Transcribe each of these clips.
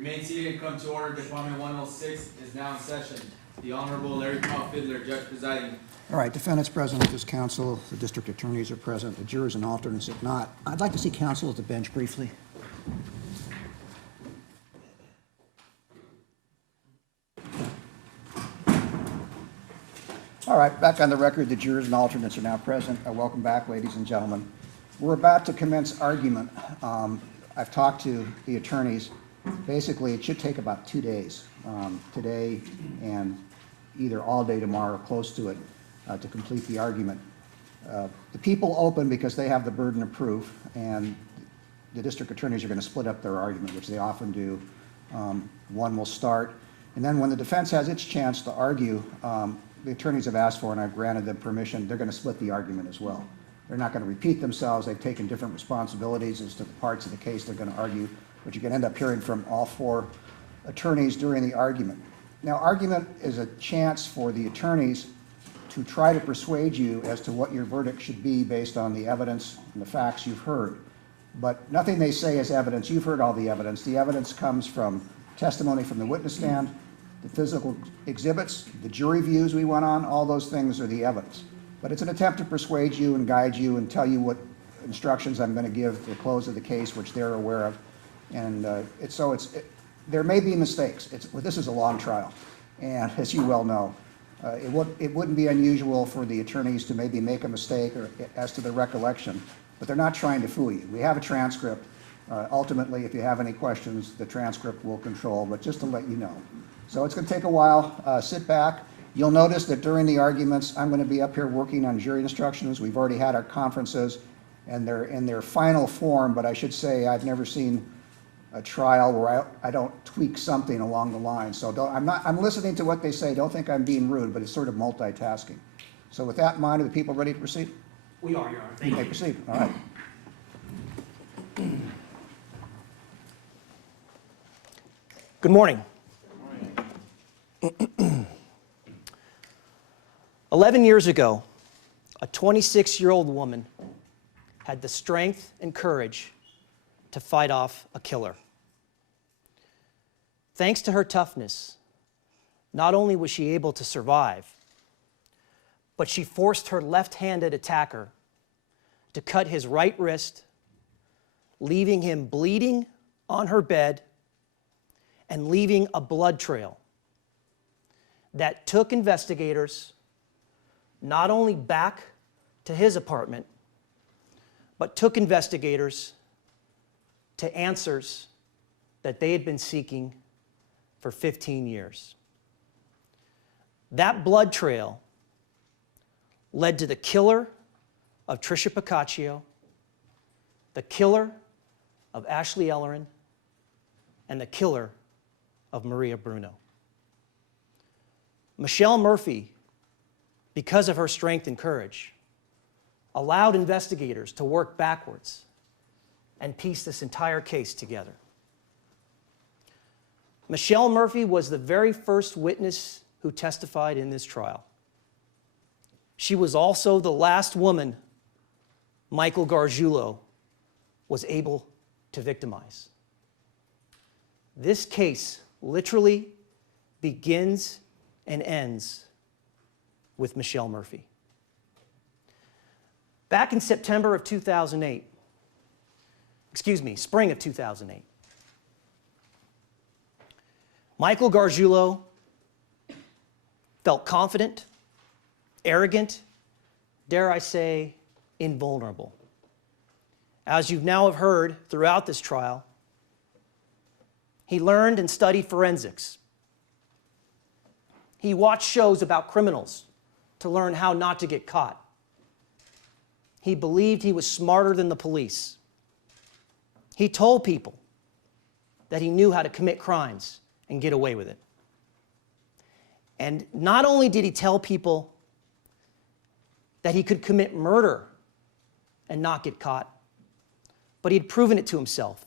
Remain seated and come to order. Department 106 is now in session. The Honorable Larry Powell Fiddler, Judge presiding. All right, defendants present at this council, the district attorneys are present, the jurors and alternates if not. I'd like to see counsel at the bench briefly. All right, back on the record, the jurors and alternates are now present. Welcome back, ladies and gentlemen. We're about to commence argument. I've talked to the attorneys. Basically, it should take about 2 days, today and either all day tomorrow or close to it, to complete the argument. The people open because they have the burden of proof, and the district attorneys are going to split up their argument, which they often do. One will start, and then when the defense has its chance to argue, the attorneys have asked for, and I've granted them permission, they're going to split the argument as well. They're not going to repeat themselves. They've taken different responsibilities as to the parts of the case they're going to argue, but you can end up hearing from all four attorneys during the argument. Now, argument is a chance for the attorneys to try to persuade you as to what your verdict should be based on the evidence and the facts you've heard. But nothing they say is evidence. You've heard all the evidence. The evidence comes from testimony from the witness stand, the physical exhibits, the jury views we went on, all those things are the evidence. But it's an attempt to persuade you and guide you and tell you what instructions I'm going to give at the close of the case, which they're aware of. And there may be mistakes. This is a long trial, and as you well know, it wouldn't be unusual for the attorneys to maybe make a mistake or as to the recollection, but they're not trying to fool you. We have a transcript. Ultimately, if you have any questions, the transcript will control, but just to let you know. So it's going to take a while. Sit back. You'll notice that during the arguments, I'm going to be up here working on jury instructions. We've already had our conferences, and they're in their final form, but I should say I've never seen a trial where I don't tweak something along the line. So I'm listening to what they say. Don't think I'm being rude, but it's sort of multitasking. So with that in mind, are the people ready to proceed? We are, Your Honor. Thank you. Proceed. All right. Good morning. 11 years ago, a 26-year-old woman had the strength and courage to fight off a killer. Thanks to her toughness, not only was she able to survive, but she forced her left-handed attacker to cut his right wrist, leaving him bleeding on her bed and leaving a blood trail that took investigators not only back to his apartment, but took investigators to answers that they had been seeking for 15 years. That blood trail led to the killer of Tricia Picaccio, the killer of Ashley Ellerin, and the killer of Maria Bruno. Michelle Murphy, because of her strength and courage, allowed investigators to work backwards and piece this entire case together. Michelle Murphy was the very first witness who testified in this trial. She was also the last woman Michael Gargiulo was able to victimize. This case literally begins and ends with Michelle Murphy. Back in spring of 2008, Michael Gargiulo felt confident, arrogant, dare I say, invulnerable. As you now have heard throughout this trial, he learned and studied forensics. He watched shows about criminals to learn how not to get caught. He believed he was smarter than the police. He told people that he knew how to commit crimes and get away with it. And not only did he tell people that he could commit murder and not get caught, but he'd proven it to himself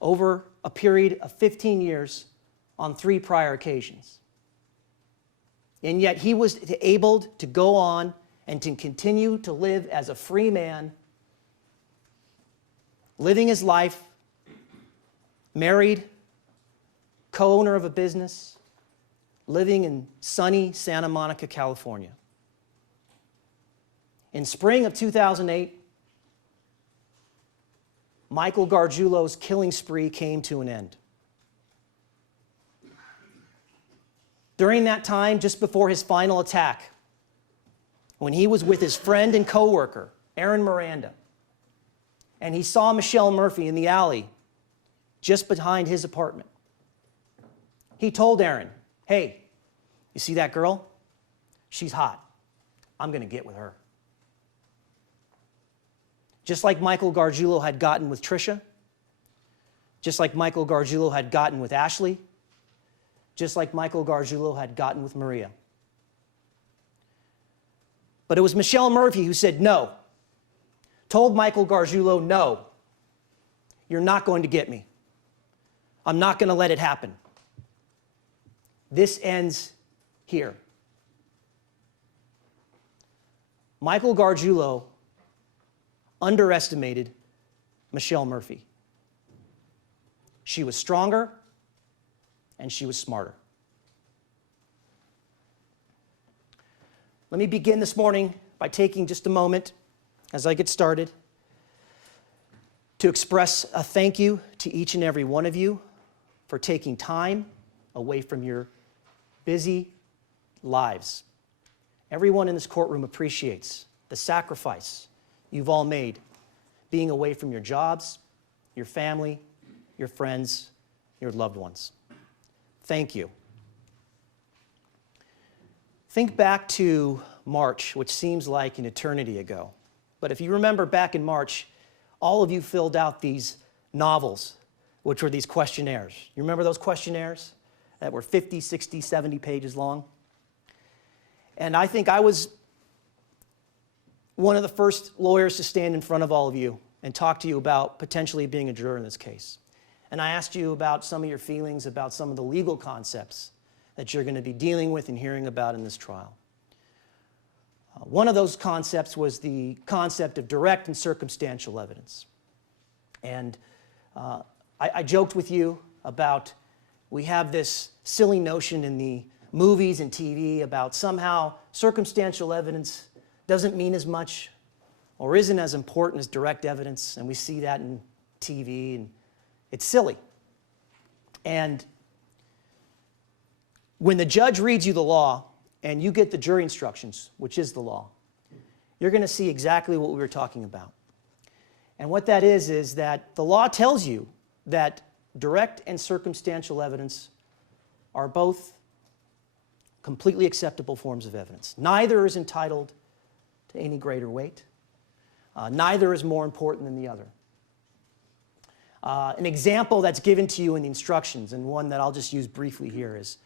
over a period of 15 years on 3 prior occasions. And yet he was able to go on and to continue to live as a free man, living his life, married, co-owner of a business, living in sunny Santa Monica, California. In spring of 2008, Michael Gargiulo's killing spree came to an end. During that time, just before his final attack, when he was with his friend and co-worker, Aaron Miranda, and he saw Michelle Murphy in the alley just behind his apartment, he told Aaron, "Hey, you see that girl? She's hot. I'm going to get with her." Just like Michael Gargiulo had gotten with Tricia, just like Michael Gargiulo had gotten with Ashley, just like Michael Gargiulo had gotten with Maria. But it was Michelle Murphy who said no, told Michael Gargiulo, "No, you're not going to get me. I'm not going to let it happen. This ends here." Michael Gargiulo underestimated Michelle Murphy. She was stronger and she was smarter. Let me begin this morning by taking just a moment as I get started to express a thank you to each and every one of you for taking time away from your busy lives. Everyone in this courtroom appreciates the sacrifice you've all made being away from your jobs, your family, your friends, your loved ones. Thank you. Think back to March, which seems like an eternity ago. But if you remember back in March, all of you filled out these novels, which were these questionnaires. You remember those questionnaires that were 50, 60, 70 pages long? And I think I was one of the first lawyers to stand in front of all of you and talk to you about potentially being a juror in this case. And I asked you about some of your feelings about some of the legal concepts that you're going to be dealing with and hearing about in this trial. One of those concepts was the concept of direct and circumstantial evidence. And I joked with you about we have this silly notion in the movies and TV about somehow circumstantial evidence doesn't mean as much or isn't as important as direct evidence, and we see that in TV, and it's silly. And when the judge reads you the law and you get the jury instructions, which is the law, you're going to see exactly what we were talking about. And what that is that the law tells you that direct and circumstantial evidence are both completely acceptable forms of evidence. Neither is entitled to any greater weight. Neither is more important than the other. An example that's given to you in the instructions, and one that I'll just use briefly here, is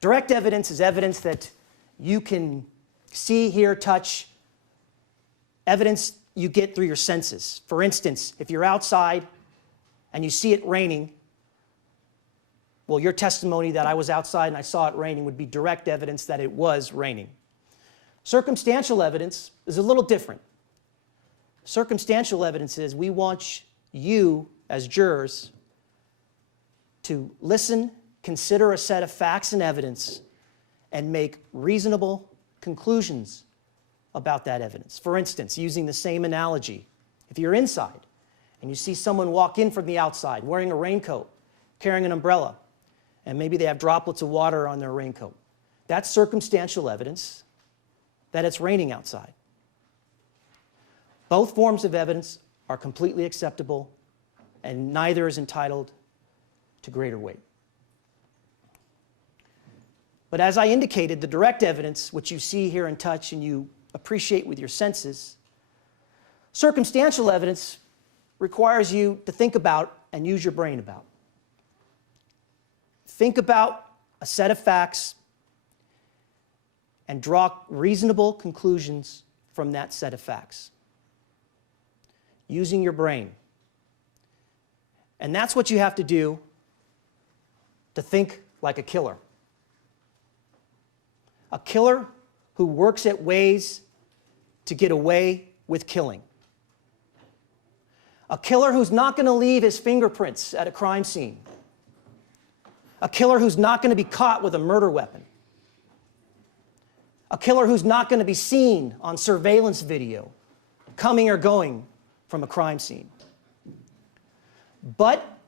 direct evidence is evidence that you can see, hear, touch, evidence you get through your senses. For instance, if you're outside and you see it raining, well, your testimony that I was outside and I saw it raining would be direct evidence that it was raining. Circumstantial evidence is a little different. Circumstantial evidence is we want you as jurors to listen, consider a set of facts and evidence, and make reasonable conclusions about that evidence. For instance, using the same analogy, if you're inside and you see someone walk in from the outside wearing a raincoat, carrying an umbrella, and maybe they have droplets of water on their raincoat, that's circumstantial evidence that it's raining outside. Both forms of evidence are completely acceptable, and neither is entitled to greater weight. But as I indicated, the direct evidence, which you see, hear, and touch, and you appreciate with your senses, circumstantial evidence requires you to think about and use your brain about. Think about a set of facts and draw reasonable conclusions from that set of facts, using your brain. And that's what you have to do to think like a killer. A killer who works at ways to get away with killing. A killer who's not going to leave his fingerprints at a crime scene A killer who's not going to be caught with a murder weapon. A killer who's not going to be seen on surveillance video coming or going from a crime scene. But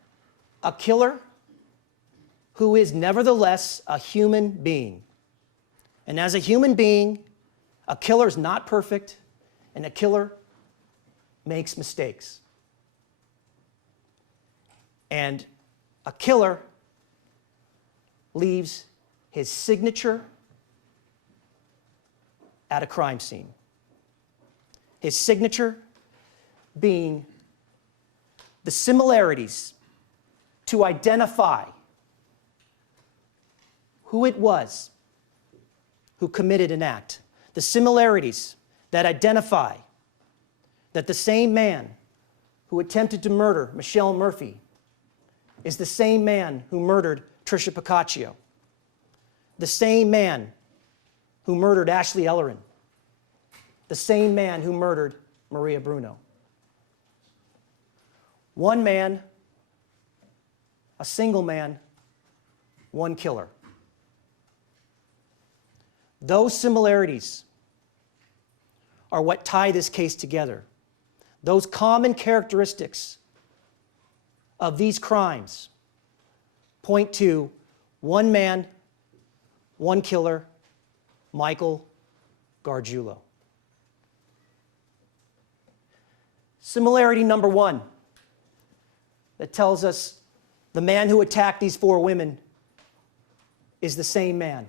a killer who is nevertheless a human being. And as a human being, a killer is not perfect, and a killer makes mistakes. And a killer leaves his signature at a crime scene. His signature being the similarities to identify who it was who committed an act. The similarities that identify that the same man who attempted to murder Michelle Murphy is the same man who murdered Tricia Picaccio. The same man who murdered Ashley Ellerin. The same man who murdered Maria Bruno. One man, a single man, one killer. Those similarities are what tie this case together. Those common characteristics of these crimes point to one man, one killer, Michael Gargiulo. Similarity number one that tells us the man who attacked these four women is the same man.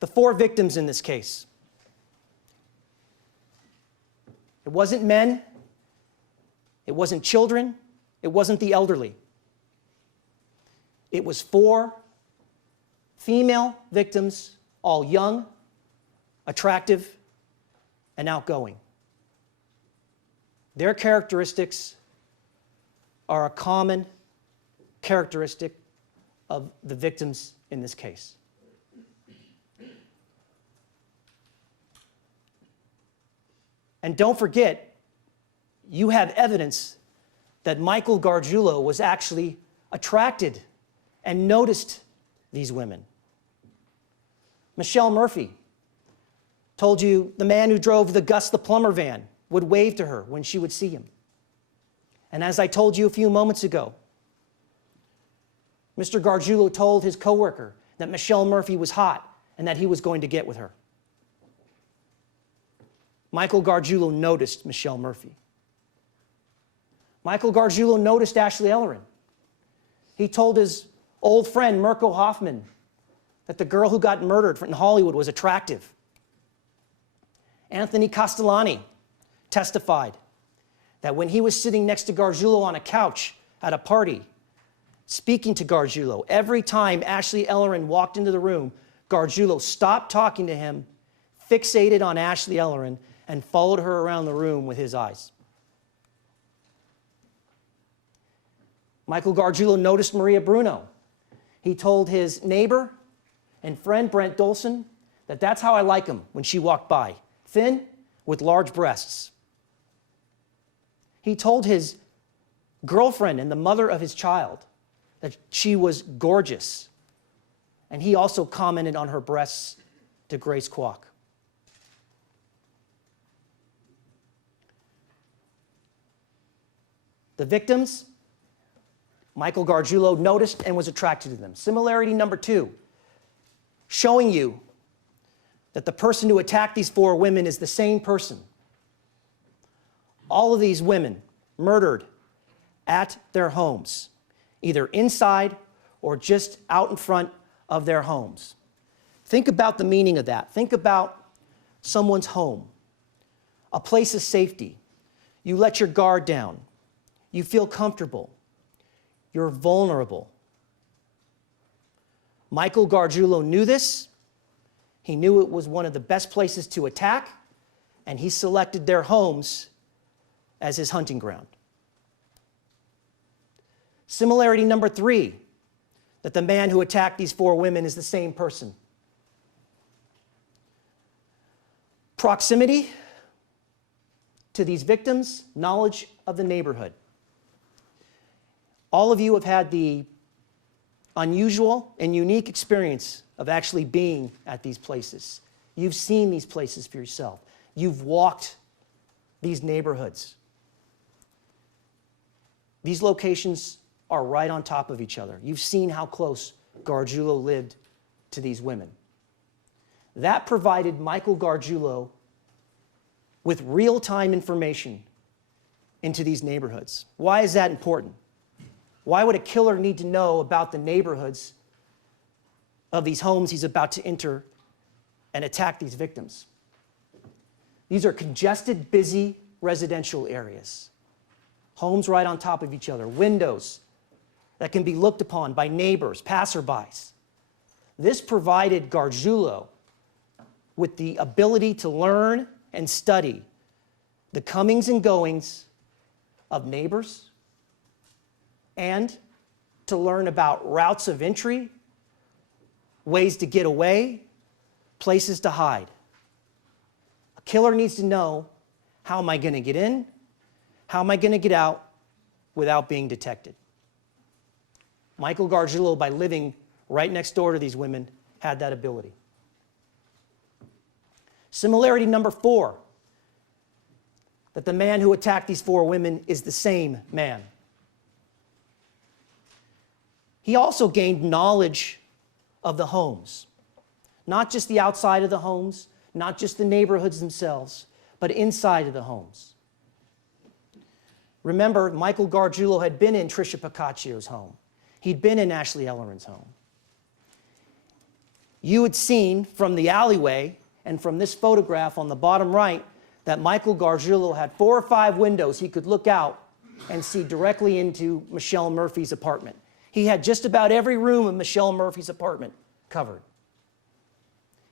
The four victims in this case. It wasn't men, it wasn't children, it wasn't the elderly. It was four female victims, all young, attractive, and outgoing. Their characteristics are a common characteristic of the victims in this case. And don't forget, you have evidence that Michael Gargiulo was actually attracted and noticed these women. Michelle Murphy told you the man who drove the Gus the Plumber van would wave to her when she would see him. And as I told you a few moments ago, Mr. Gargiulo told his coworker that Michelle Murphy was hot and that he was going to get with her. Michael Gargiulo noticed Michelle Murphy. Michael Gargiulo noticed Ashley Ellerin. He told his old friend, Mirko Hoffman, that the girl who got murdered in Hollywood was attractive. Anthony Castellani testified that when he was sitting next to Gargiulo on a couch at a party, speaking to Gargiulo, every time Ashley Ellerin walked into the room, Gargiulo stopped talking to him, fixated on Ashley Ellerin, and followed her around the room with his eyes. Michael Gargiulo noticed Maria Bruno. He told his neighbor and friend Brent Dolson that that's how I like him when she walked by, thin with large breasts. He told his girlfriend and the mother of his child that she was gorgeous, and he also commented on her breasts to Grace Kwok. The victims, Michael Gargiulo noticed and was attracted to them. Similarity number two, showing you that the person who attacked these four women is the same person. All of these women murdered at their homes, either inside or just out in front of their homes. Think about the meaning of that. Think about someone's home, a place of safety. You let your guard down. You feel comfortable. You're vulnerable. Michael Gargiulo knew this. He knew it was one of the best places to attack, and he selected their homes as his hunting ground. Similarity number three, that the man who attacked these four women is the same person. Proximity to these victims, knowledge of the neighborhood. All of you have had the unusual and unique experience of actually being at these places. You've seen these places for yourself. You've walked these neighborhoods. These locations are right on top of each other. You've seen how close Gargiulo lived to these women. That provided Michael Gargiulo with real-time information into these neighborhoods. Why is that important? Why would a killer need to know about the neighborhoods of these homes he's about to enter and attack these victims? These are congested, busy residential areas. Homes right on top of each other, windows that can be looked upon by neighbors, passerbys. This provided Gargiulo with the ability to learn and study the comings and goings of neighbors and to learn about routes of entry, ways to get away, places to hide. A killer needs to know, how am I going to get in? How am I going to get out without being detected? Michael Gargiulo, by living right next door to these women, had that ability. Similarity number 4, that the man who attacked these 4 women is the same man. He also gained knowledge of the homes, not just the outside of the homes, not just the neighborhoods themselves, but inside of the homes. Remember, Michael Gargiulo had been in Tricia Picacchio's home. He'd been in Ashley Ellerin's home. You had seen from the alleyway and from this photograph on the bottom right that Michael Gargiulo had 4 or 5 windows he could look out and see directly into Michelle Murphy's apartment. He had just about every room in Michelle Murphy's apartment covered.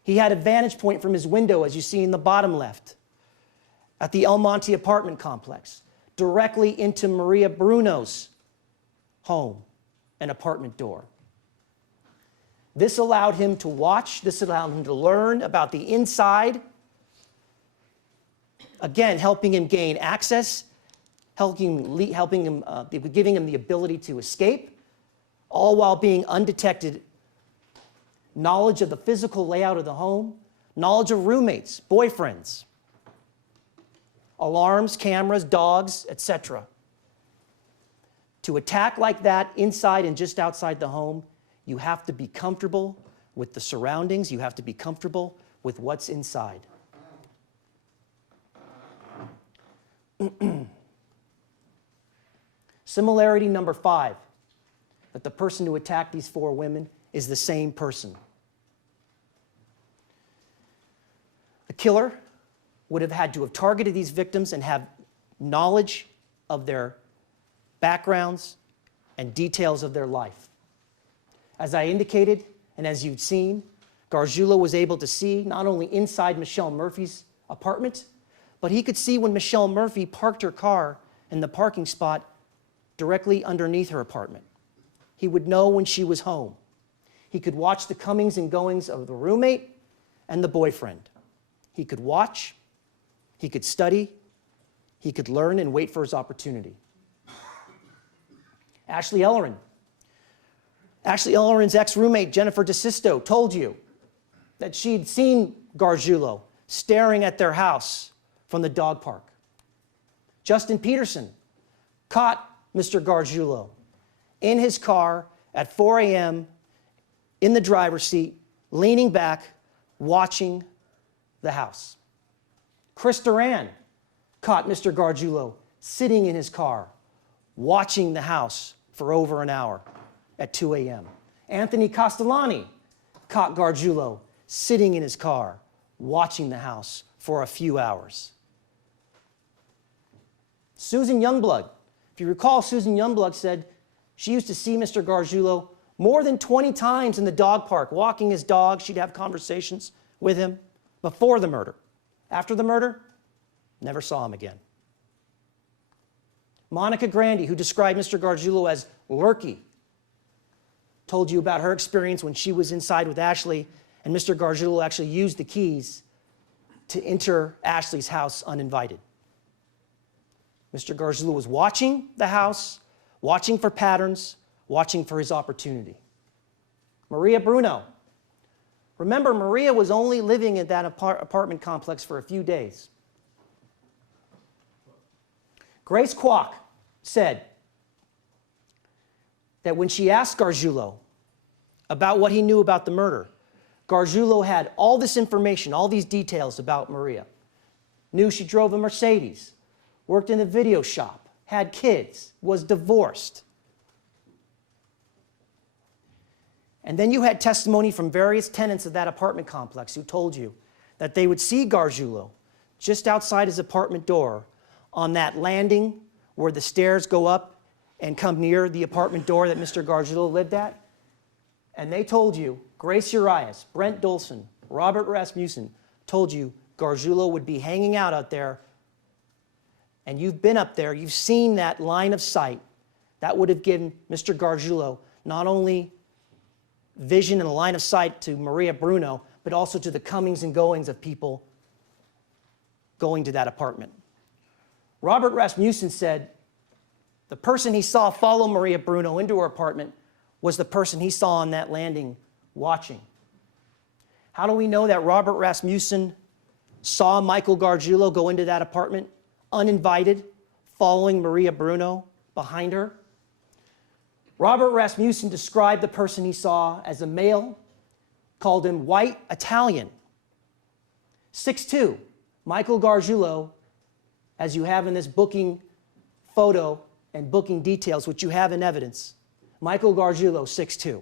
He had a vantage point from his window, as you see in the bottom left, at the El Monte apartment complex, directly into Maria Bruno's home and apartment door. This allowed him to watch, this allowed him to learn about the inside, again, helping him gain access, giving him the ability to escape, all while being undetected. Knowledge of the physical layout of the home, knowledge of roommates, boyfriends, alarms, cameras, dogs, etc. To attack like that inside and just outside the home, you have to be comfortable with the surroundings. You have to be comfortable with what's inside. Similarity number 5, that the person who attacked these 4 women is the same person. The killer would have had to have targeted these victims and have knowledge of their backgrounds and details of their life. As I indicated, and as you've seen, Gargiulo was able to see not only inside Michelle Murphy's apartment, but he could see when Michelle Murphy parked her car in the parking spot directly underneath her apartment. He would know when she was home. He could watch the comings and goings of the roommate and the boyfriend. He could watch, he could study, he could learn and wait for his opportunity. Ashley Ellerin. Ashley Ellerin's ex-roommate, Jennifer DeSisto, told you that she'd seen Gargiulo staring at their house from the dog park. Justin Peterson caught Mr. Gargiulo in his car at 4 a.m. in the driver's seat, leaning back, watching the house. Chris Duran caught Mr. Gargiulo sitting in his car, watching the house for over an hour at 2 a.m. Anthony Castellani caught Gargiulo sitting in his car, watching the house for a few hours. Susan Youngblood, if you recall, Susan Youngblood said she used to see Mr. Gargiulo more than 20 times in the dog park, walking his dog. She'd have conversations with him before the murder. After the murder, never saw him again. Monica Grandy, who described Mr. Gargiulo as lurky, told you about her experience when she was inside with Ashley and Mr. Gargiulo actually used the keys to enter Ashley's house uninvited. Mr. Gargiulo was watching the house watching for patterns, watching for his opportunity. Maria Bruno. Remember, Maria was only living in that apartment complex for a few days. Grace Kwok said that when she asked Gargiulo about what he knew about the murder, Gargiulo had all this information, all these details about Maria. Knew she drove a Mercedes, worked in a video shop, had kids, was divorced. And then you had testimony from various tenants of that apartment complex who told you that they would see Gargiulo just outside his apartment door on that landing where the stairs go up and come near the apartment door that Mr. Gargiulo lived at. And they told you, Grace Urias, Brent Dolson, Robert Rasmussen told you Gargiulo would be hanging out there, and you've been up there, you've seen that line of sight. That would have given Mr. Gargiulo not only vision and a line of sight to Maria Bruno, but also to the comings and goings of people going to that apartment. Robert Rasmussen said the person he saw follow Maria Bruno into her apartment was the person he saw on that landing watching. How do we know that Robert Rasmussen saw Michael Gargiulo go into that apartment uninvited, following Maria Bruno behind her? Robert Rasmussen described the person he saw as a male, called him white Italian, 6'2". Michael Gargiulo, as you have in this booking photo and booking details, which you have in evidence, Michael Gargiulo, 6'2".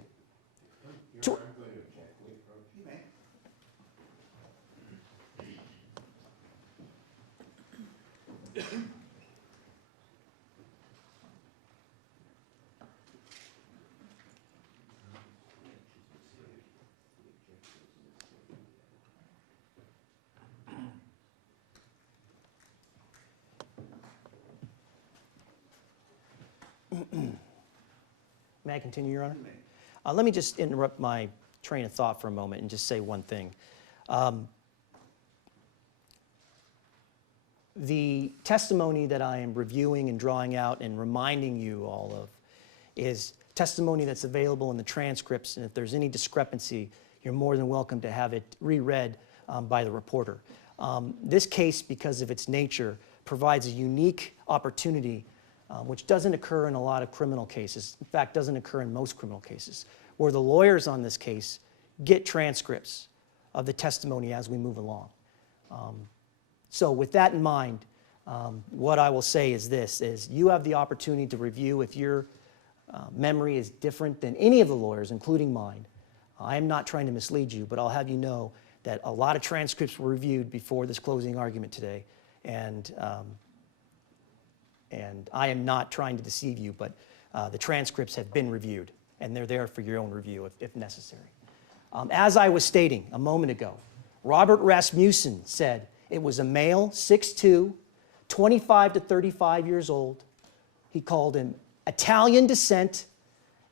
May I continue, Your Honor? Let me just interrupt my train of thought for a moment and just say one thing. The testimony that I am reviewing and drawing out and reminding you all of is testimony that's available in the transcripts, and if there's any discrepancy, you're more than welcome to have it reread by the reporter. This case, because of its nature, provides a unique opportunity which doesn't occur in a lot of criminal cases. In fact, doesn't occur in most criminal cases, where the lawyers on this case get transcripts of the testimony as we move along. So with that in mind, what I will say is this, is you have the opportunity to review if your memory is different than any of the lawyers, including mine. I am not trying to mislead you, but I'll have you know that a lot of transcripts were reviewed before this closing argument today, and I am not trying to deceive you, but the transcripts have been reviewed, and they're there for your own review if necessary. As I was stating a moment ago, Robert Rasmussen said it was a male, 6'2", 25 to 35 years old. He called him Italian descent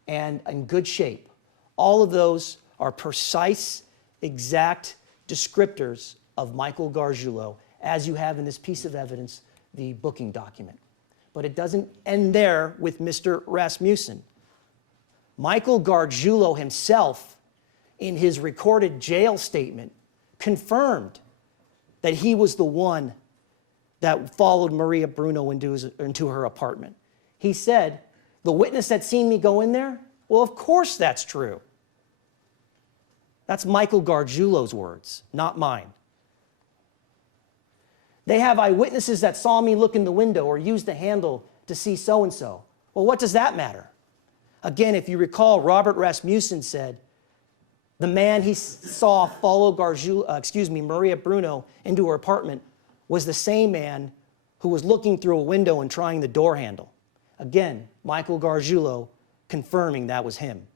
and in good shape. All of those are precise, exact descriptors of Michael Gargiulo, as you have in this piece of evidence, the booking document. But it doesn't end there with Mr. Rasmussen. Michael Gargiulo himself, in his recorded jail statement, confirmed that he was the one that followed Maria Bruno into her apartment. He said, the witness that seen me go in there? Well, of course that's true. That's Michael Gargiulo's words, not mine. They have eyewitnesses that saw me look in the window or use the handle to see so-and-so. Well, what does that matter? Again, if you recall, Robert Rasmussen said the man he saw follow Maria Bruno into her apartment was the same man who was looking through a window and trying the door handle. Again, Michael Gargiulo confirming that was him.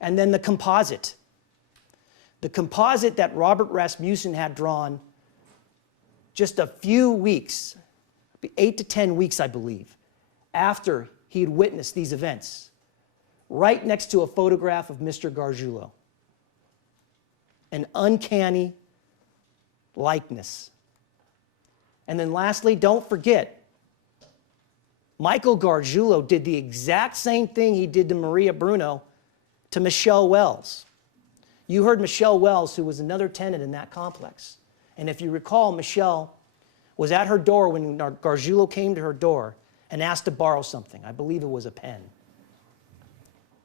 And then the composite. The composite that Robert Rasmussen had drawn just a few weeks, 8 to 10 weeks, I believe, after he had witnessed these events, right next to a photograph of Mr. Gargiulo. An uncanny likeness. And then lastly, don't forget, Michael Gargiulo did the exact same thing he did to Maria Bruno to Michelle Wells. You heard Michelle Wells, who was another tenant in that complex. And if you recall, Michelle was at her door when Gargiulo came to her door and asked to borrow something. I believe it was a pen.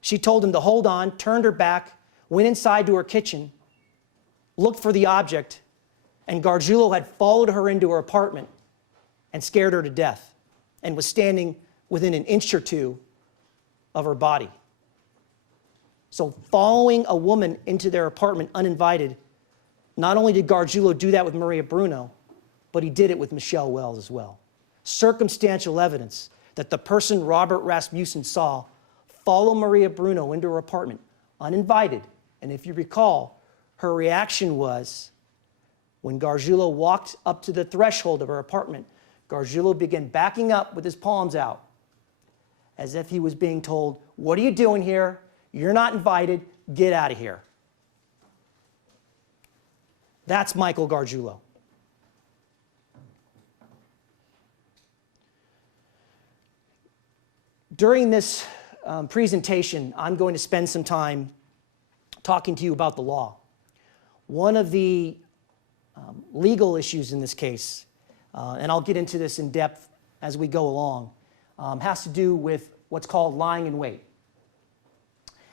She told him to hold on, turned her back, went inside to her kitchen, looked for the object, and Gargiulo had followed her into her apartment and scared her to death and was standing within an inch or two of her body. So following a woman into their apartment uninvited, not only did Gargiulo do that with Maria Bruno, but he did it with Michelle Wells as well. Circumstantial evidence that the person Robert Rasmussen saw follow Maria Bruno into her apartment uninvited. And if you recall, her reaction was, when Gargiulo walked up to the threshold of her apartment, Gargiulo began backing up with his palms out, as if he was being told, "What are you doing here? You're not invited. Get out of here." That's Michael Gargiulo. During this presentation, I'm going to spend some time talking to you about the law. One of the legal issues in this case, and I'll get into this in depth as we go along, has to do with what's called lying in wait.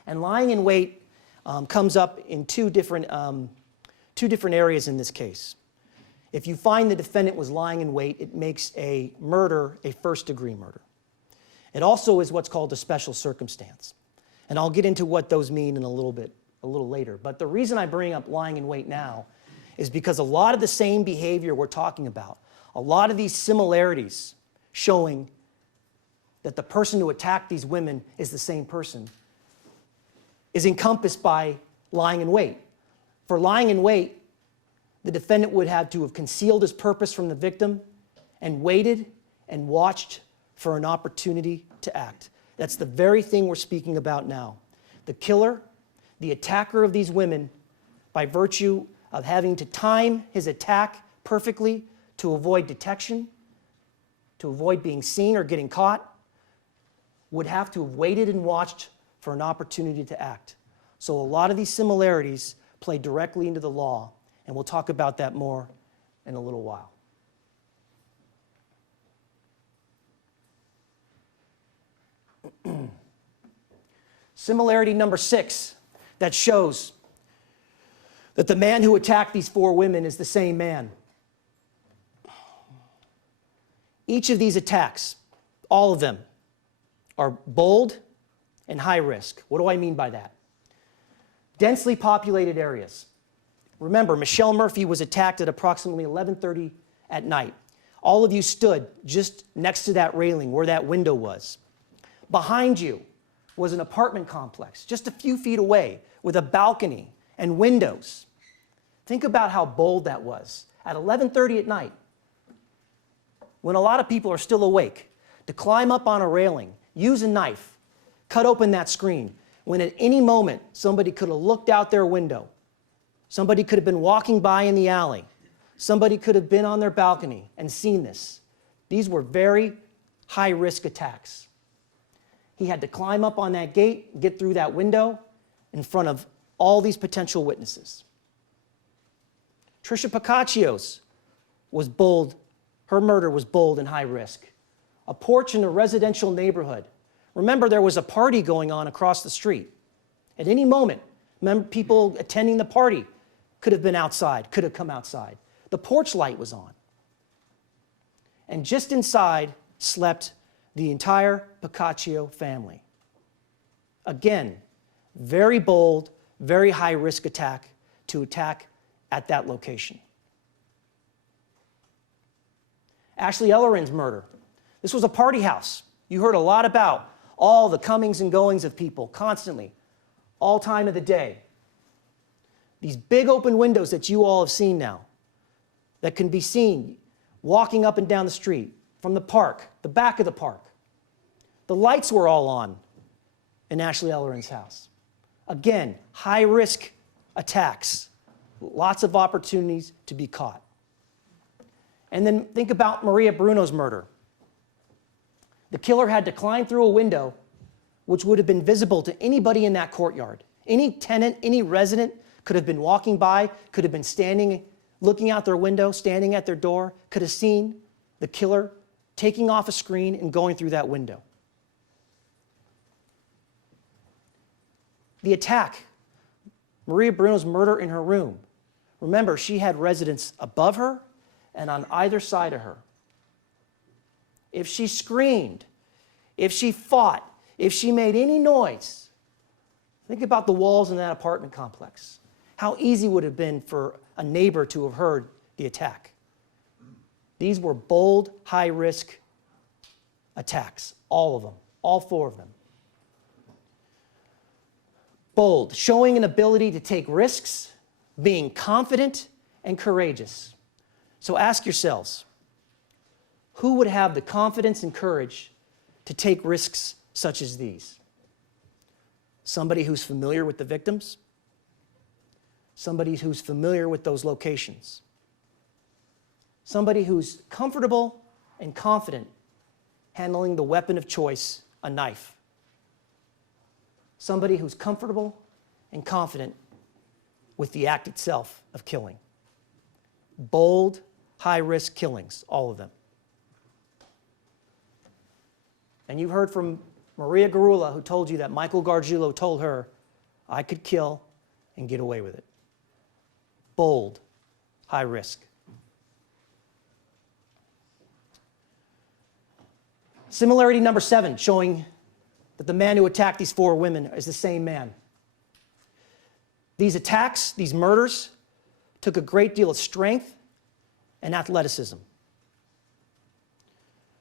And lying in wait comes up in two different areas in this case. If you find the defendant was lying in wait, it makes a murder a first-degree murder. It also is what's called a special circumstance. And I'll get into what those mean in a little later. But the reason I bring up lying in wait now is because a lot of the same behavior we're talking about, a lot of these similarities showing that the person who attacked these women is the same person, is encompassed by lying in wait. For lying in wait, the defendant would have to have concealed his purpose from the victim and waited and watched for an opportunity to act. That's the very thing we're speaking about now. The killer, the attacker of these women, by virtue of having to time his attack perfectly to avoid detection, to avoid being seen or getting caught, would have to have waited and watched for an opportunity to act. So a lot of these similarities play directly into the law, and we'll talk about that more in a little while. Similarity number 6 that shows that the man who attacked these 4 women is the same man. Each of these attacks, all of them, are bold and high risk. What do I mean by that? Densely populated areas. Remember, Michelle Murphy was attacked at approximately 11:30 at night. All of you stood just next to that railing where that window was. Behind you was an apartment complex just a few feet away with a balcony and windows. Think about how bold that was at 11:30 at night, when a lot of people are still awake, to climb up on a railing, use a knife, cut open that screen, when at any moment somebody could have looked out their window, somebody could have been walking by in the alley, somebody could have been on their balcony and seen this. These were very high-risk attacks. He had to climb up on that gate, get through that window in front of all these potential witnesses. Trisha Pacacio's was bold. Her murder was bold and high risk. A porch in a residential neighborhood. Remember, there was a party going on across the street. At any moment, people attending the party could have been outside, could have come outside. The porch light was on. And just inside slept the entire Pacaccio family. Again, very bold, very high-risk attack to attack at that location. Ashley Ellerin's murder. This was a party house. You heard a lot about all the comings and goings of people constantly, all time of the day. These big open windows that you all have seen now, that can be seen walking up and down the street, from the park, the back of the park. The lights were all on in Ashley Ellerin's house. Again, high-risk attacks, lots of opportunities to be caught. And then think about Maria Bruno's murder. The killer had to climb through a window which would have been visible to anybody in that courtyard. Any tenant, any resident could have been walking by, could have been standing, looking out their window, standing at their door, could have seen the killer taking off a screen and going through that window. The attack, Maria Bruno's murder in her room. Remember, she had residents above her and on either side of her. If she screamed, if she fought, if she made any noise, think about the walls in that apartment complex. How easy would it have been for a neighbor to have heard the attack? These were bold, high-risk attacks, all of them, all four of them. Bold, showing an ability to take risks, being confident and courageous. So ask yourselves, who would have the confidence and courage to take risks such as these? Somebody who's familiar with the victims? Somebody who's familiar with those locations? Somebody who's comfortable and confident handling the weapon of choice, a knife? Somebody who's comfortable and confident with the act itself of killing. Bold, high-risk killings, all of them. And you've heard from Maria Gargiulo, who told you that Michael Gargiulo told her, I could kill and get away with it. Bold, high risk. Similarity number 7, showing that the man who attacked these 4 women is the same man. These attacks, these murders, took a great deal of strength and athleticism.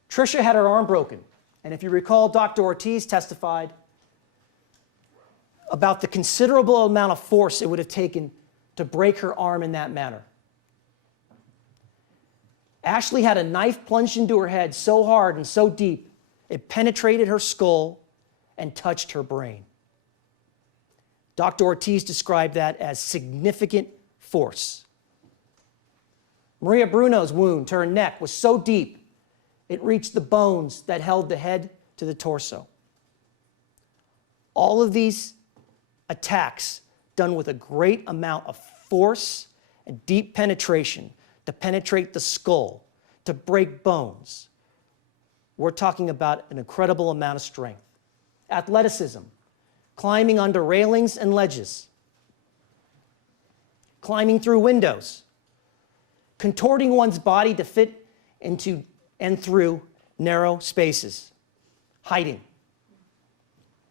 Tricia had her arm broken. And if you recall, Dr. Ortiz testified about the considerable amount of force it would have taken to break her arm in that manner. Ashley had a knife plunged into her head so hard and so deep, it penetrated her skull and touched her brain. Dr. Ortiz described that as significant force. Maria Bruno's wound to her neck was so deep, it reached the bones that held the head to the torso. All of these attacks done with a great amount of force and deep penetration to penetrate the skull, to break bones. We're talking about an incredible amount of strength. Athleticism, climbing under railings and ledges, climbing through windows, contorting one's body to fit into and through narrow spaces, hiding.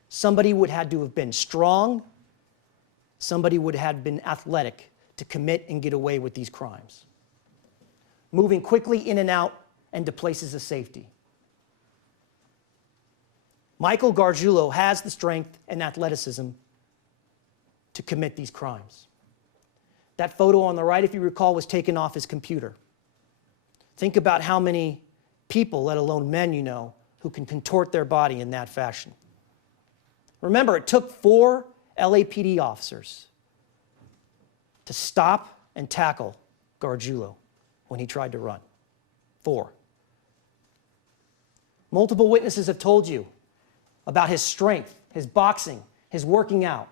Somebody would have to have been strong, somebody would have been athletic to commit and get away with these crimes. Moving quickly in and out and to places of safety. Michael Gargiulo has the strength and athleticism to commit these crimes. That photo on the right, if you recall, was taken off his computer. Think about how many people, let alone men you know, who can contort their body in that fashion. Remember, it took 4 LAPD officers to stop and tackle Gargiulo when he tried to run. 4. Multiple witnesses have told you about his strength, his boxing, his working out.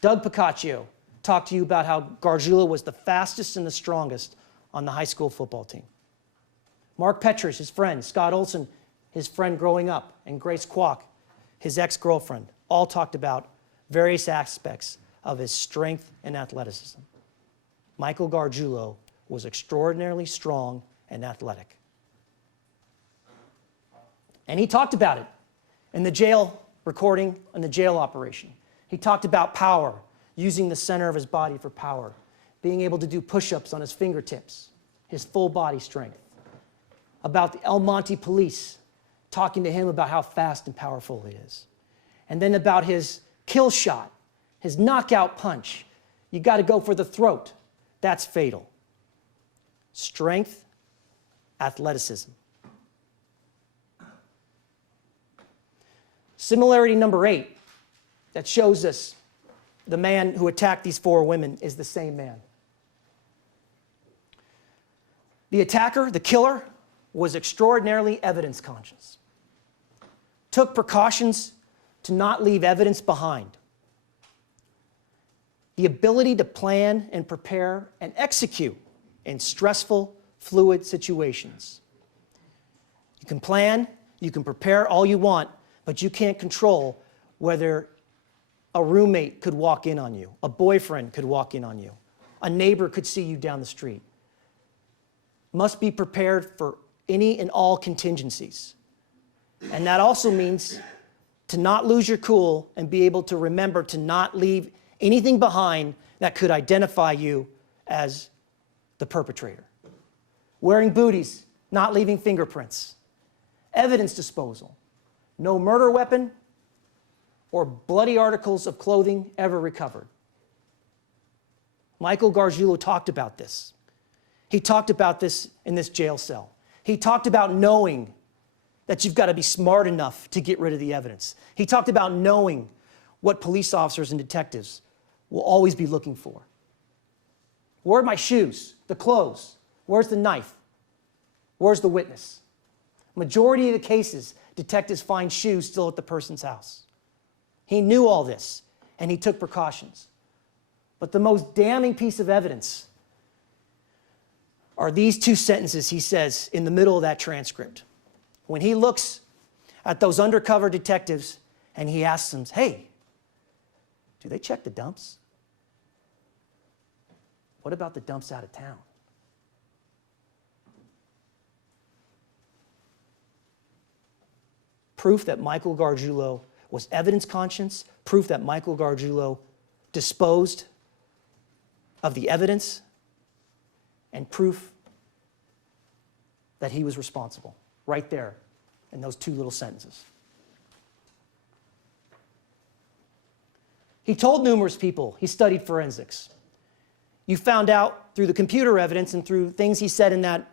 Doug Piccaccio talked to you about how Gargiulo was the fastest and the strongest on the high school football team. Mark Petrus, his friend, Scott Olson, his friend growing up, and Grace Kwok, his ex-girlfriend, all talked about various aspects of his strength and athleticism. Michael Gargiulo was extraordinarily strong and athletic. And he talked about it in the jail recording, in the jail operation. He talked about power, using the center of his body for power, being able to do push-ups on his fingertips, his full body strength. About the El Monte police, talking to him about how fast and powerful he is. And then about his kill shot, his knockout punch. You got to go for the throat. That's fatal. Strength, athleticism. Similarity number 8 that shows us the man who attacked these 4 women is the same man. The attacker, the killer, was extraordinarily evidence conscious. took precautions to not leave evidence behind. The ability to plan and prepare and execute in stressful, fluid situations. You can plan, you can prepare all you want, but you can't control whether a roommate could walk in on you, a boyfriend could walk in on you, a neighbor could see you down the street. Must be prepared for any and all contingencies. And that also means to not lose your cool and be able to remember to not leave anything behind that could identify you as the perpetrator. Wearing booties, not leaving fingerprints. Evidence disposal. No murder weapon or bloody articles of clothing ever recovered. Michael Gargiulo talked about this. He talked about this in this jail cell. He talked about knowing that you've got to be smart enough to get rid of the evidence. He talked about knowing what police officers and detectives will always be looking for. Where are my shoes, the clothes? Where's the knife? Where's the witness? Majority of the cases, detectives find shoes still at the person's house. He knew all this, and he took precautions. But the most damning piece of evidence are these two sentences he says in the middle of that transcript. When he looks at those undercover detectives and he asks them, hey, do they check the dumps? What about the dumps out of town? Proof that Michael Gargiulo was evidence conscious, proof that Michael Gargiulo disposed of the evidence, and proof that he was responsible, right there in those two little sentences. He told numerous people he studied forensics. You found out through the computer evidence and through things he said in that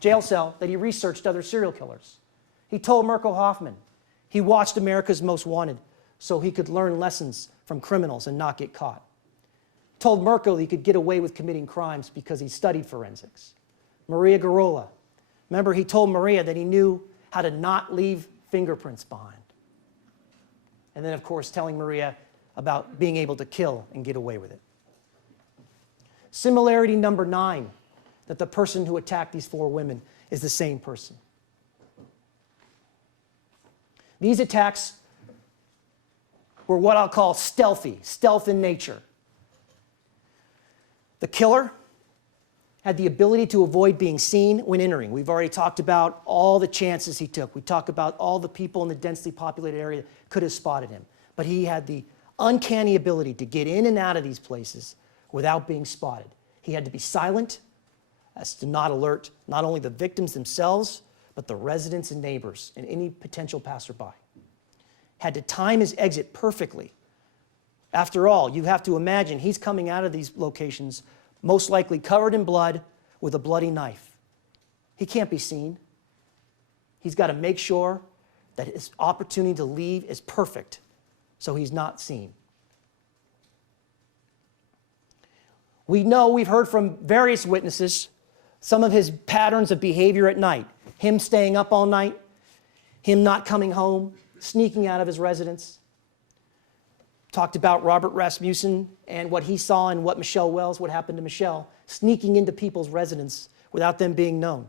jail cell that he researched other serial killers. He told Mirko Hoffman he watched America's Most Wanted so he could learn lessons from criminals and not get caught. Told Mirko he could get away with committing crimes because he studied forensics. Maria Garola. Remember, he told Maria that he knew how to not leave fingerprints behind. And then, of course, telling Maria about being able to kill and get away with it. Similarity number 9, that the person who attacked these 4 women is the same person. These attacks were what I'll call stealthy, stealth in nature. The killer had the ability to avoid being seen when entering. We've already talked about all the chances he took. We talked about all the people in the densely populated area that could have spotted him. But he had the uncanny ability to get in and out of these places without being spotted. He had to be silent as to not alert not only the victims themselves, but the residents and neighbors and any potential passerby. Had to time his exit perfectly. After all, you have to imagine he's coming out of these locations most likely covered in blood with a bloody knife. He can't be seen. He's got to make sure that his opportunity to leave is perfect so he's not seen. We know, we've heard from various witnesses some of his patterns of behavior at night. Him staying up all night, him not coming home, sneaking out of his residence. Talked about Robert Rasmussen and what he saw and what Michelle Wells, what happened to Michelle, sneaking into people's residence without them being known.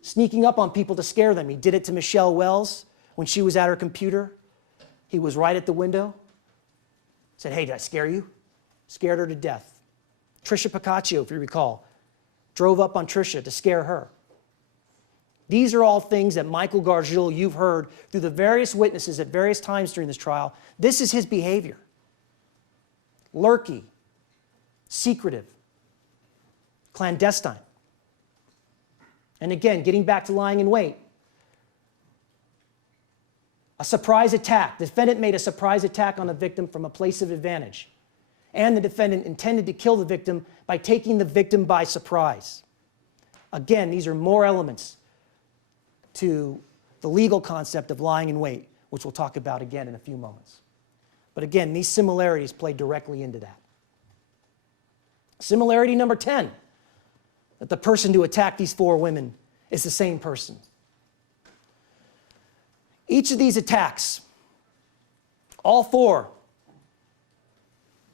Sneaking up on people to scare them. He did it to Michelle Wells when she was at her computer. He was right at the window. Said, hey, did I scare you? Scared her to death. Trisha Picaccio, if you recall, drove up on Trisha to scare her. These are all things that Michael Gargiulo, you've heard through the various witnesses at various times during this trial. This is his behavior. Lurky, secretive, clandestine. And again, getting back to lying in wait. A surprise attack. The defendant made a surprise attack on the victim from a place of advantage. And the defendant intended to kill the victim by taking the victim by surprise. Again, these are more elements to the legal concept of lying in wait, which we'll talk about again in a few moments. But again, these similarities play directly into that. Similarity number 10, that the person who attacked these 4 women is the same person. Each of these attacks, all four,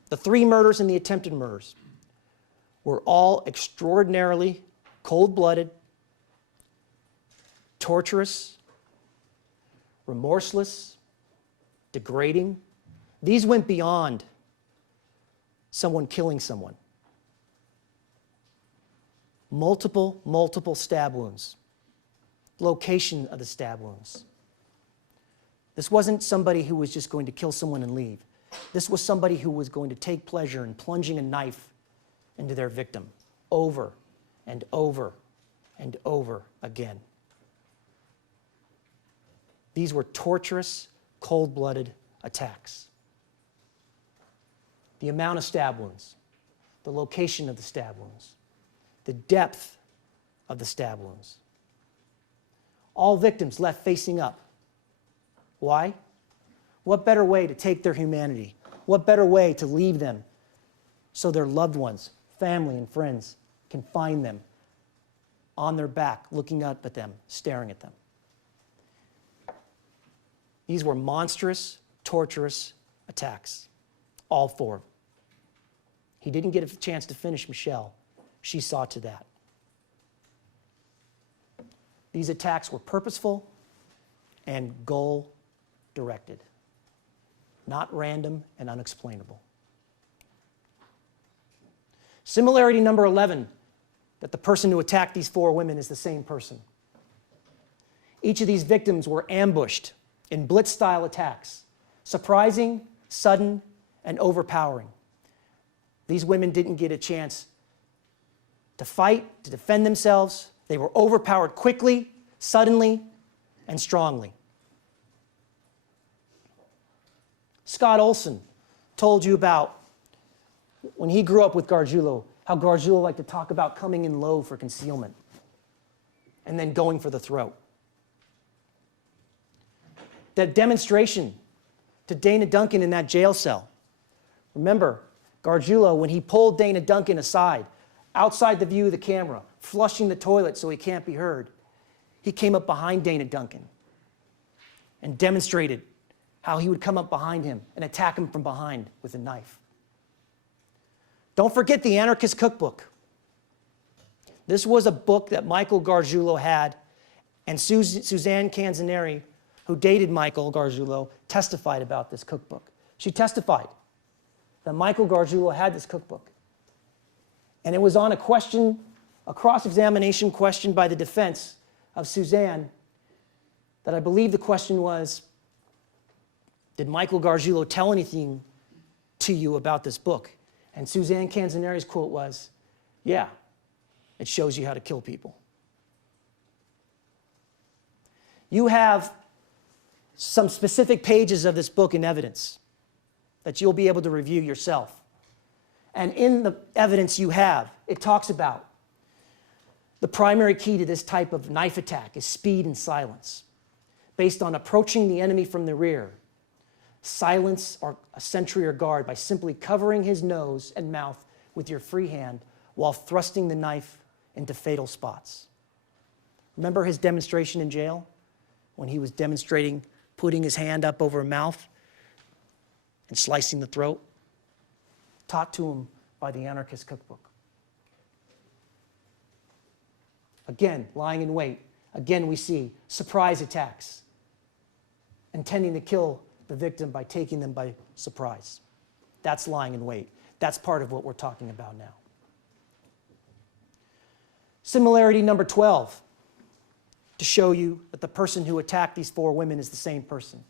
the 3 murders and the attempted murders, were all extraordinarily cold-blooded, torturous, remorseless, degrading. These went beyond someone killing someone. Multiple stab wounds. Location of the stab wounds. This wasn't somebody who was just going to kill someone and leave. This was somebody who was going to take pleasure in plunging a knife into their victim over and over and over again. These were torturous, cold-blooded attacks. The amount of stab wounds, the location of the stab wounds, the depth of the stab wounds. All victims left facing up. Why? What better way to take their humanity? What better way to leave them so their loved ones, family and friends can find them on their back, looking up at them, staring at them? These were monstrous, torturous attacks, all 4. He didn't get a chance to finish Michelle. She saw to that. These attacks were purposeful and goal-directed, not random and unexplainable. Similarity number 11, that the person who attacked these 4 women is the same person. Each of these victims were ambushed in blitz-style attacks, surprising, sudden, and overpowering. These women didn't get a chance to fight, to defend themselves. They were overpowered quickly, suddenly, and strongly. Scott Olson told you about when he grew up with Gargiulo, how Gargiulo liked to talk about coming in low for concealment and then going for the throat. That demonstration to Dana Duncan in that jail cell. Remember, Gargiulo, when he pulled Dana Duncan aside, outside the view of the camera, flushing the toilet so he can't be heard, he came up behind Dana Duncan and demonstrated how he would come up behind him and attack him from behind with a knife. Don't forget the Anarchist Cookbook. This was a book that Michael Gargiulo had, and Suzanne Canzaneri, who dated Michael Gargiulo, testified about this cookbook. She testified that Michael Gargiulo had this cookbook. And it was on a cross-examination question by the defense of Suzanne, that I believe the question was, did Michael Gargiulo tell anything to you about this book? And Suzanne Canzaneri's quote was, yeah, it shows you how to kill people. You have some specific pages of this book in evidence that you'll be able to review yourself. And in the evidence you have, it talks about the primary key to this type of knife attack is speed and silence, based on approaching the enemy from the rear. Silence or a sentry or guard by simply covering his nose and mouth with your free hand while thrusting the knife into fatal spots. Remember his demonstration in jail when he was demonstrating putting his hand up over a mouth and slicing the throat? Taught to him by the Anarchist Cookbook. Again, lying in wait. Again, we see surprise attacks, intending to kill the victim by taking them by surprise. That's lying in wait. That's part of what we're talking about now. Similarity number 12, to show you that the person who attacked these 4 women is the same person.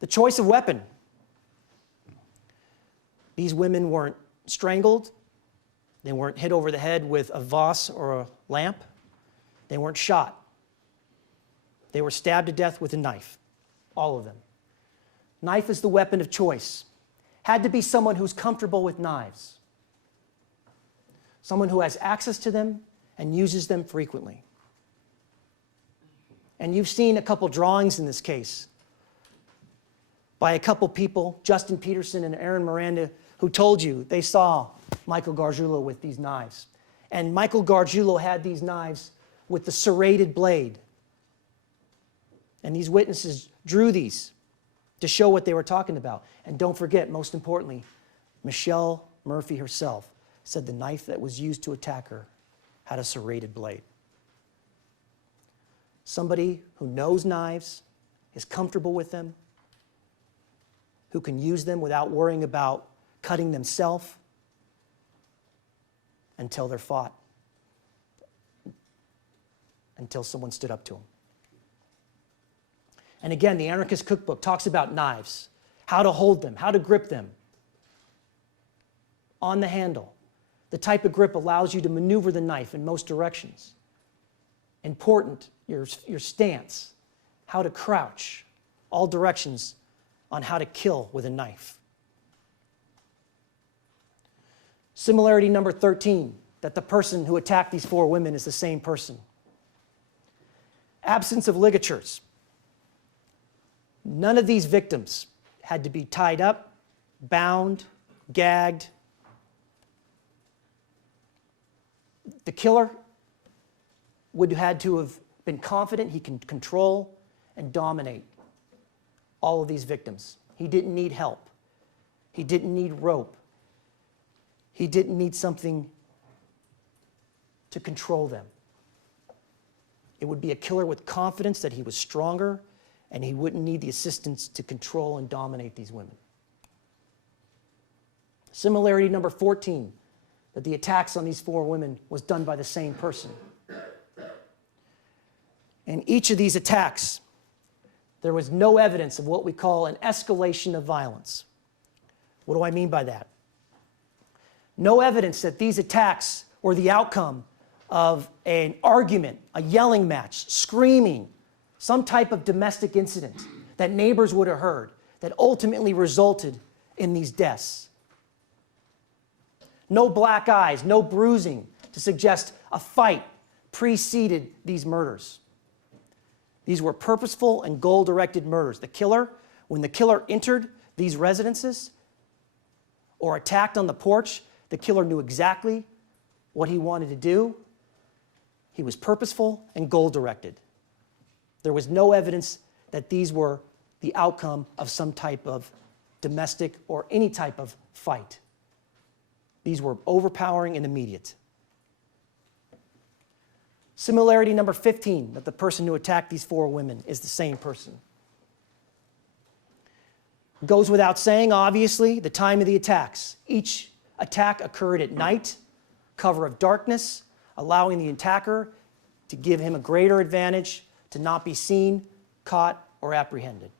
The choice of weapon. These women weren't strangled. They weren't hit over the head with a vase or a lamp. They weren't shot. They were stabbed to death with a knife, all of them. Knife is the weapon of choice. Had to be someone who's comfortable with knives. Someone who has access to them and uses them frequently. And you've seen a couple drawings in this case by a couple people, Justin Peterson and Aaron Miranda, who told you they saw Michael Gargiulo with these knives. And Michael Gargiulo had these knives with the serrated blade. And these witnesses drew these to show what they were talking about. And don't forget, most importantly, Michelle Murphy herself said the knife that was used to attack her had a serrated blade. Somebody who knows knives, is comfortable with them, who can use them without worrying about cutting themselves until they're fought, until someone stood up to them. And again, the Anarchist Cookbook talks about knives, how to hold them, how to grip them on the handle. The type of grip allows you to maneuver the knife in most directions. Important, your stance, how to crouch, all directions on how to kill with a knife. Similarity number 13, that the person who attacked these 4 women is the same person. Absence of ligatures. None of these victims had to be tied up, bound, gagged. The killer would have had to have been confident he can control and dominate all of these victims. He didn't need help. He didn't need rope. He didn't need something to control them. It would be a killer with confidence that he was stronger and he wouldn't need the assistance to control and dominate these women. Similarity number 14, that the attacks on these 4 women was done by the same person. In each of these attacks, there was no evidence of what we call an escalation of violence. What do I mean by that? No evidence that these attacks were the outcome of an argument, a yelling match, screaming, some type of domestic incident that neighbors would have heard that ultimately resulted in these deaths. No black eyes, no bruising to suggest a fight preceded these murders. These were purposeful and goal-directed murders. The killer, when the killer entered these residences or attacked on the porch, the killer knew exactly what he wanted to do. He was purposeful and goal-directed. There was no evidence that these were the outcome of some type of domestic or any type of fight. These were overpowering and immediate. Similarity number 15, that the person who attacked these 4 women is the same person. Goes without saying, obviously, the time of the attacks. Each attack occurred at night, cover of darkness, allowing the attacker to give him a greater advantage to not be seen, caught, or apprehended.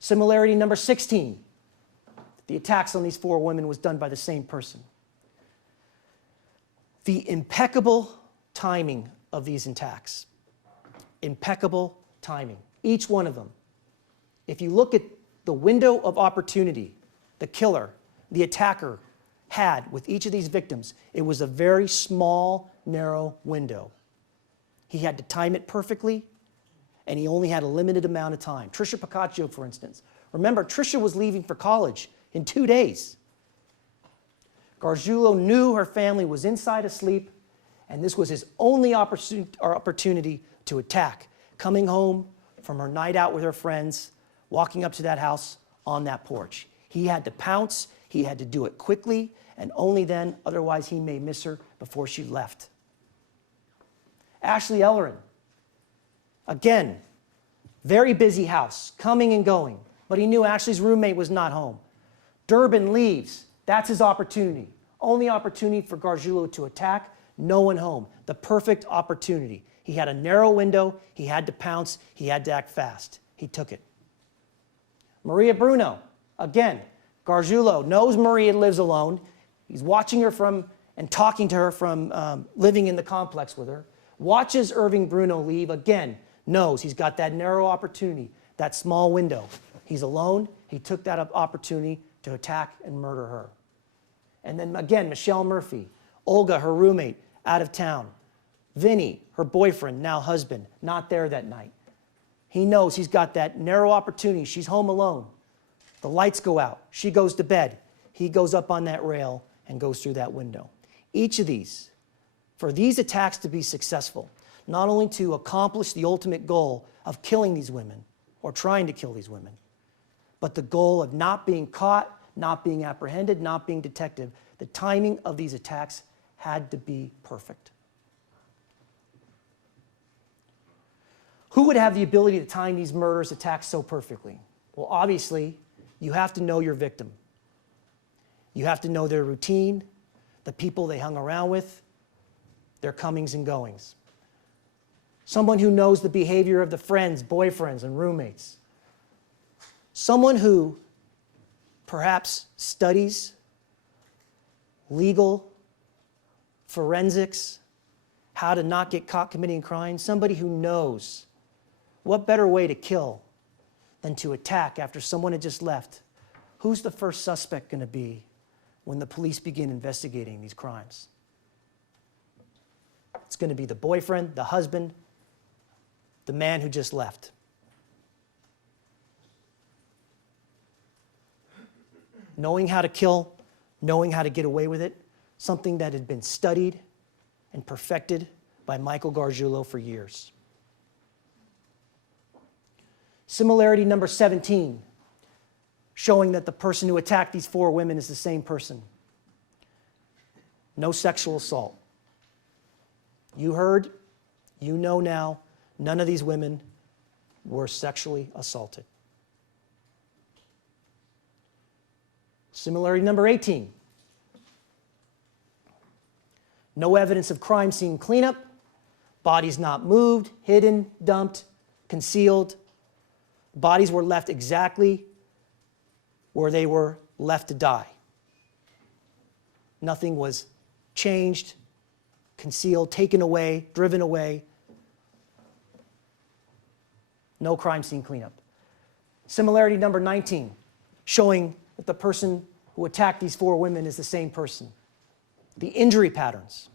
Similarity number 16, the attacks on these 4 women was done by the same person. The impeccable timing of these attacks. Impeccable timing. Each one of them. If you look at the window of opportunity the killer, the attacker, had with each of these victims, it was a very small, narrow window. He had to time it perfectly, and he only had a limited amount of time. Trisha Pacaccio, for instance. Remember, Trisha was leaving for college in 2 days. Gargiulo knew her family was inside asleep, and this was his only opportunity to attack, coming home from her night out with her friends, walking up to that house on that porch. He had to pounce, he had to do it quickly, and only then, otherwise he may miss her before she left. Ashley Ellerin, again, very busy house, coming and going, but he knew Ashley's roommate was not home. Durbin leaves. That's his opportunity. Only opportunity for Gargiulo to attack, no one home. The perfect opportunity. He had a narrow window, he had to pounce, he had to act fast. He took it. Maria Bruno, again, Gargiulo knows Maria lives alone. He's watching her from and talking to her from living in the complex with her. Watches Irving Bruno leave, again, knows he's got that narrow opportunity, that small window. He's alone, he took that opportunity to attack and murder her. And then again, Michelle Murphy, Olga, her roommate, out of town. Vinny, her boyfriend, now husband, not there that night. He knows he's got that narrow opportunity. She's home alone. The lights go out. She goes to bed. He goes up on that rail and goes through that window. Each of these, for these attacks to be successful, not only to accomplish the ultimate goal of killing these women or trying to kill these women, but the goal of not being caught, not being apprehended, not being detected. The timing of these attacks had to be perfect. Who would have the ability to time these murderous attacks so perfectly? Well, obviously, you have to know your victim. You have to know their routine, the people they hung around with, their comings and goings. Someone who knows the behavior of the friends, boyfriends, and roommates. Someone who perhaps studies legal, forensics, how to not get caught committing crimes. Somebody who knows what better way to kill than to attack after someone had just left. Who's the first suspect going to be when the police begin investigating these crimes? It's going to be the boyfriend, the husband, the man who just left. Knowing how to kill, knowing how to get away with it, something that had been studied and perfected by Michael Gargiulo for years. Similarity number 17, showing that the person who attacked these 4 women is the same person. No sexual assault. You heard, you know now, none of these women were sexually assaulted. Similarity number 18. No evidence of crime scene cleanup, bodies not moved, hidden, dumped, concealed. Bodies were left exactly where they were left to die. Nothing was changed, concealed, taken away, driven away. No crime scene cleanup. Similarity number 19, showing that the person who attacked these 4 women is the same person. The injury patterns.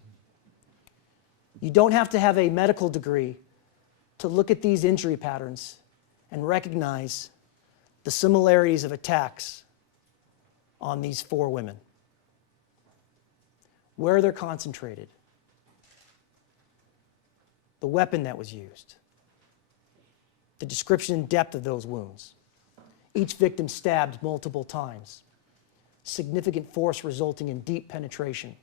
You don't have to have a medical degree to look at these injury patterns and recognize the similarities of attacks on these 4 women. Where they're concentrated. The weapon that was used. The description and depth of those wounds. Each victim stabbed multiple times. Significant force resulting in deep penetration.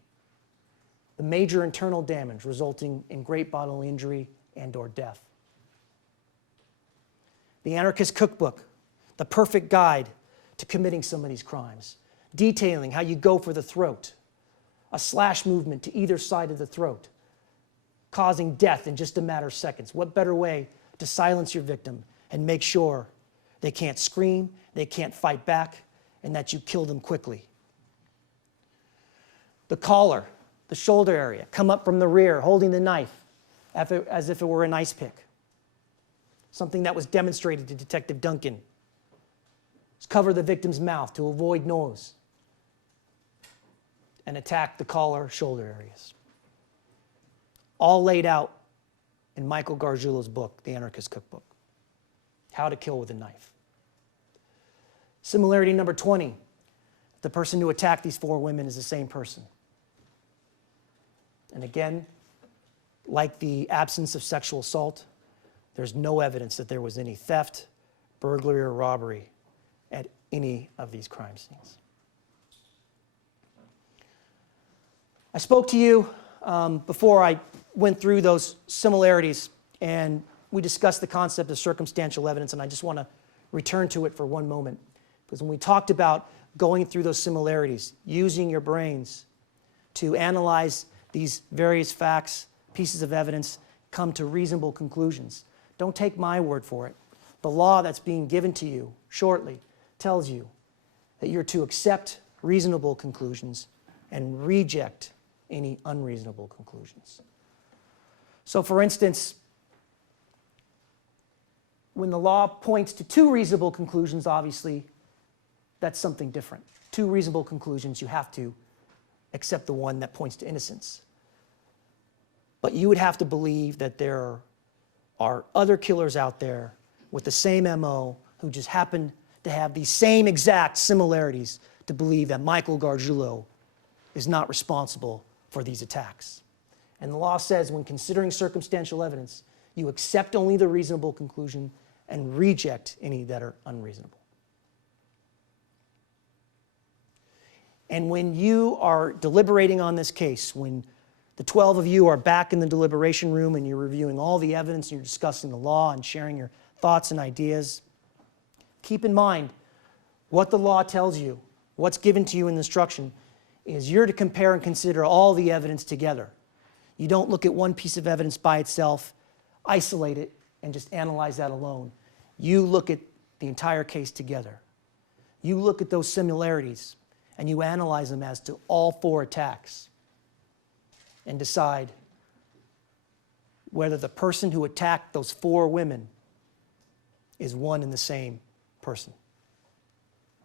The major internal damage resulting in great bodily injury and/or death. The Anarchist Cookbook, the perfect guide to committing some of these crimes, detailing how you go for the throat, a slash movement to either side of the throat, causing death in just a matter of seconds. What better way to silence your victim and make sure they can't scream, they can't fight back, and that you kill them quickly. The collar, the shoulder area, come up from the rear holding the knife as if it were an ice pick. Something that was demonstrated to Detective Duncan. Cover the victim's mouth to avoid noise and attack the collar, shoulder areas. All laid out in Michael Gargiulo's book, The Anarchist Cookbook. How to Kill with a Knife. Similarity number 20. The person who attacked these 4 women is the same person. And again, like the absence of sexual assault, there's no evidence that there was any theft, burglary, or robbery at any of these crime scenes. I spoke to you before I went through those similarities, and we discussed the concept of circumstantial evidence, and I just want to return to it for one moment. Because when we talked about going through those similarities, using your brains to analyze these various facts, pieces of evidence, come to reasonable conclusions. Don't take my word for it. The law that's being given to you shortly tells you that you're to accept reasonable conclusions and reject any unreasonable conclusions. So for instance, when the law points to 2 reasonable conclusions, obviously, that's something different. 2 reasonable conclusions, you have to accept the one that points to innocence. But you would have to believe that there are other killers out there with the same MO who just happen to have these same exact similarities to believe that Michael Gargiulo is not responsible for these attacks. And the law says when considering circumstantial evidence, you accept only the reasonable conclusion and reject any that are unreasonable. And when you are deliberating on this case, when the 12 of you are back in the deliberation room and you're reviewing all the evidence and you're discussing the law and sharing your thoughts and ideas, keep in mind what the law tells you, what's given to you in the instruction, is you're to compare and consider all the evidence together. You don't look at one piece of evidence by itself, isolate it, and just analyze that alone. You look at the entire case together. You look at those similarities and you analyze them as to all 4 attacks and decide whether the person who attacked those 4 women is one and the same person.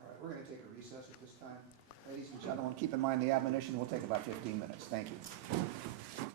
All right, we're going to take a recess at this time. Ladies and gentlemen, keep in mind the admonition will take about 15 minutes. Thank you.